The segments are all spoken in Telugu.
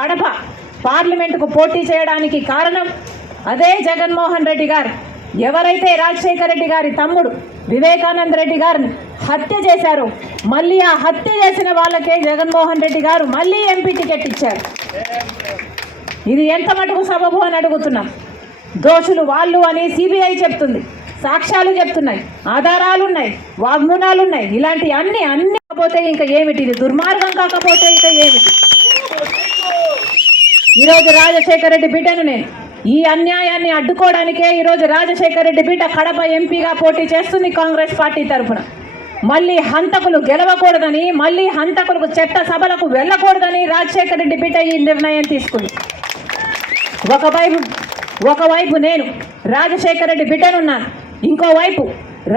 కడప పార్లమెంటుకు పోటీ చేయడానికి కారణం అదే జగన్మోహన్ రెడ్డి గారు. ఎవరైతే రాజశేఖర రెడ్డి గారి తమ్ముడు వివేకానంద రెడ్డి గారిని హత్య చేశారో మళ్ళీ ఆ హత్య చేసిన వాళ్ళకే జగన్మోహన్ రెడ్డి గారు మళ్ళీ ఎంపీ టికెట్ ఇచ్చారు. ఇది ఎంత మటుకు సబబు అని అడుగుతున్నాం. దోషులు వాళ్ళు అని సిబిఐ చెప్తుంది. సాక్ష్యాలు చెప్తున్నాయి. ఆధారాలు ఉన్నాయి వాగ్మూనాలు ఉన్నాయి ఇలాంటి అన్ని అన్ని కాకపోతే ఇంకా ఏమిటి? ఇది దుర్మార్గం కాకపోతే ఇంకా ఏమిటి? ఈరోజు రాజశేఖర రెడ్డి బిడ్డను ఈ అన్యాయాన్ని అడ్డుకోవడానికే ఈరోజు రాజశేఖర రెడ్డి బిడ్డ కడప ఎంపీగా పోటీ చేస్తుంది కాంగ్రెస్ పార్టీ తరఫున మళ్ళీ హంతకులు గెలవకూడదని మళ్ళీ హంతకులకు చట్ట సభలకు వెళ్ళకూడదని రాజశేఖర రెడ్డి బిడ్డ ఈ నిర్ణయం తీసుకుంది. ఒకవైపు ఒకవైపు నేను రాజశేఖర రెడ్డి బిడ్డనున్నాను ఇంకోవైపు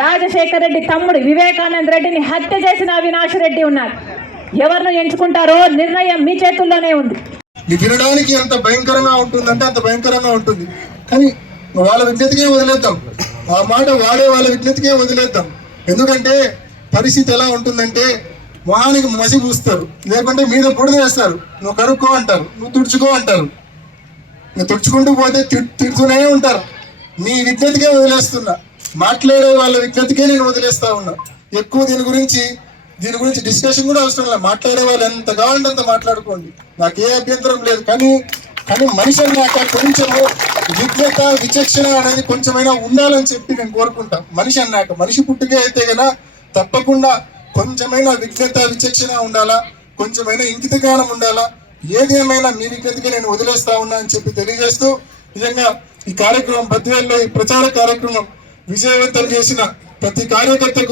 రాజశేఖర రెడ్డి తమ్ముడు వివేకానంద రెడ్డిని హత్య చేసిన అవినాష్ రెడ్డి ఉన్నారు. ఎవరిని ఎంచుకుంటారో నిర్ణయం మీ చేతుల్లోనే ఉంది. ఇది వినడానికి ఎంత భయంకరంగా ఉంటుందంటే అంత భయంకరంగా ఉంటుంది. కానీ వాళ్ళ విజ్ఞతకే వదిలేద్దాం. ఆ మాట వాడే వాళ్ళ విజ్ఞతకే వదిలేద్దాం. ఎందుకంటే పరిస్థితి ఎలా ఉంటుందంటే మొహానికి మసి పూస్తారు. లేకుంటే మీద పొడి వేస్తారు. నువ్వు కరుక్కో అంటారు. నువ్వు తుడుచుకో అంటారు. నువ్వు తుడుచుకుంటూ పోతే తిడుతూనే ఉంటారు. నీ విజ్ఞతకే వదిలేస్తున్నా. మాట్లాడే వాళ్ళ విజ్ఞతకే నేను వదిలేస్తా ఉన్నా. ఎక్కువ దీని గురించి దీని గురించి డిస్కషన్ కూడా అవసరం లేదు. మాట్లాడే వాళ్ళు ఎంత కావాలంటే అంత మాట్లాడుకోండి. నాకు ఏ అభ్యంతరం లేదు. కానీ కానీ మనిషి నాకు కొంచెము విజ్ఞత విచక్షణ అనేది కొంచెమైనా ఉండాలని చెప్పి నేను కోరుకుంటా. మనిషి అన్నాక మనిషి పుట్టుకే అయితే కదా తప్పకుండా కొంచెమైనా విజ్ఞత విచక్షణ ఉండాలా? కొంచెమైనా ఇంకిత జ్ఞానం ఉండాలా? ఏది ఏమైనా మీ విజ్ఞతకి నేను వదిలేస్తా ఉన్నా అని చెప్పి తెలియజేస్తూ నిజంగా ఈ కార్యక్రమం బద్వేల్లో ఈ ప్రచార కార్యక్రమం విజయవంతం చేసిన ప్రతి కార్యకర్తకు